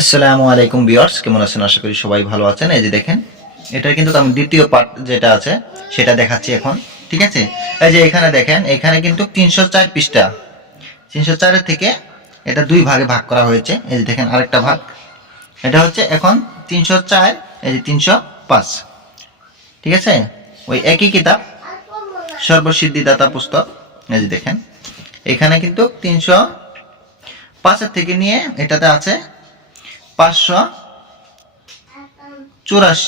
আসসালামু আলাইকুম বিয়ার্স কেমন আছেন? আশা করি সবাই ভালো আছেন। এই যে দেখেন এটা কিন্তু আমি দ্বিতীয় পার্ট যেটা আছে, সেটা দেখাচ্ছি এখন, ঠিক আছে? এই যে এখানে দেখেন, এখানে কিন্তু তিনশো চার পৃষ্ঠা। তিনশো চারের থেকে এটা দুই ভাগে ভাগ করা হয়েছে। এই যে দেখেন, আরেকটা ভাগ। এটা হচ্ছে এখন তিনশো চার, এই যে তিনশো পাঁচ। ঠিক আছে? ওই একই কিতাব, সর্বসিদ্ধিদাতা পুস্তক। এই যে দেখেন, এখানে কিন্তু তিনশো পাঁচের থেকে নিয়ে এটাতে আছে পাঁচশো চুরাশি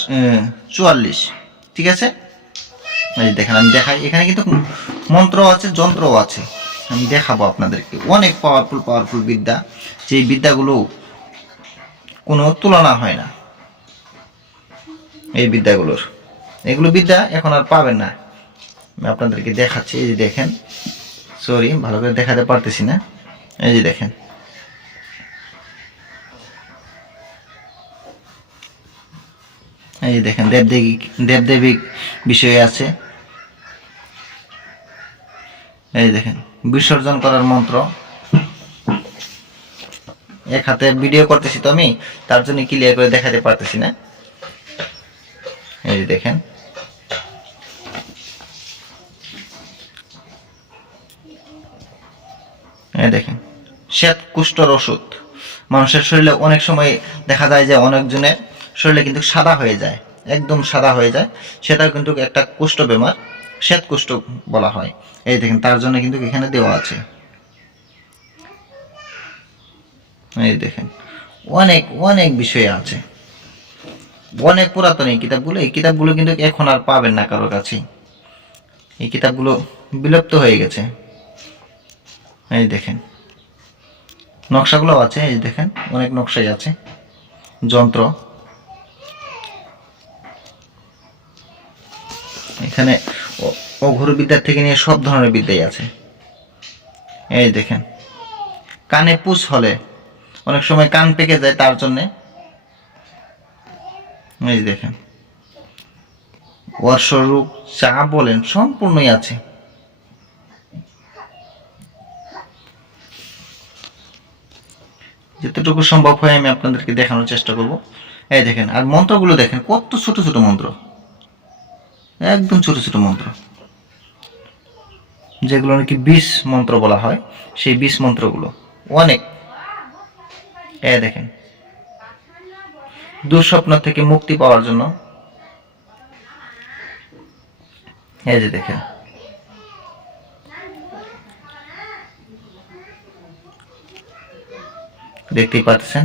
চুয়াল্লিশ। ঠিক আছে? এই দেখেন, আমি দেখাই। এখানে কিন্তু মন্ত্র আছে, যন্ত্রও আছে। আমি দেখাবো আপনাদেরকে। অনেক পাওয়ারফুল পাওয়ারফুল বিদ্যা। যেই বিদ্যাগুলো কোনো তুলনা হয় না। এই বিদ্যাগুলোর। এগুলো বিদ্যা এখন আর পাবেন না। আমি আপনাদেরকে দেখাচ্ছি। এই যে দেখেন সরি ভালো করে দেখাতে পারতেছি না। এই যে দেখেন। এই দেখেন, দেবদেবী দেবদেবী বিষয়ে আছে। এই দেখেন, বিসর্জন করার মন্ত্র। এক হাতে ভিডিও করতেছি তো আমি, তার জন্য ক্লিয়ার করে দেখাতে পারতেছি না। এই দেখেন। এই দেখেন শ্বেত কুষ্ঠর ওষুধ। মানুষের শরীরে অনেক সময় দেখা যায় যে অনেকজনের শরীরে কিন্তু সাদা হয়ে যায়, একদম সাদা হয়ে যায়। সেটা কিন্তু একটা কুষ্ঠ বেমার, শ্বেত কুষ্ঠ বলা হয়। এই দেখেন, তার জন্য কিন্তু এখানে দেওয়া আছে। এই দেখেন, অনেক অনেক বিষয় আছে। অনেক পুরাতন এই কিতাবগুলো। এই কিতাবগুলো কিন্তু এখন আর পাবেন না কারোর কাছেই। এই কিতাবগুলো বিলুপ্ত হয়ে গেছে। এই দেখেন নকশাগুলো আছে, এই দেখেন, অনেক নকশাই আছে। যন্ত্র। এখানে অঘোর বিদ্যার থেকে নিয়ে সব ধরনের বিদ্যাই আছে। এই দেখেন। কানে পুষ হলে, অনেক সময় কান পেকে যায় তার জন্যে। এই দেখেন। বর্ষরূপ চা বলেন, সম্পূর্ণই আছে। যতটুকু সম্ভব হয় আমি আপনাদেরকে দেখানোর চেষ্টা করব। এই দেখেন, আর মন্ত্রগুলো দেখেন, কত ছোট ছোট মন্ত্র। একদম ছোট ছোট মন্ত্র। যেগুলো নাকি বিষ মন্ত্র বলা হয়, সেই বিষ মন্ত্রগুলো অনেক। এ দেখেন, দুঃস্বপ্ন থেকে মুক্তি পাওয়ার জন্য। এই যে দেখেন, দেখতেই পাচ্ছেন?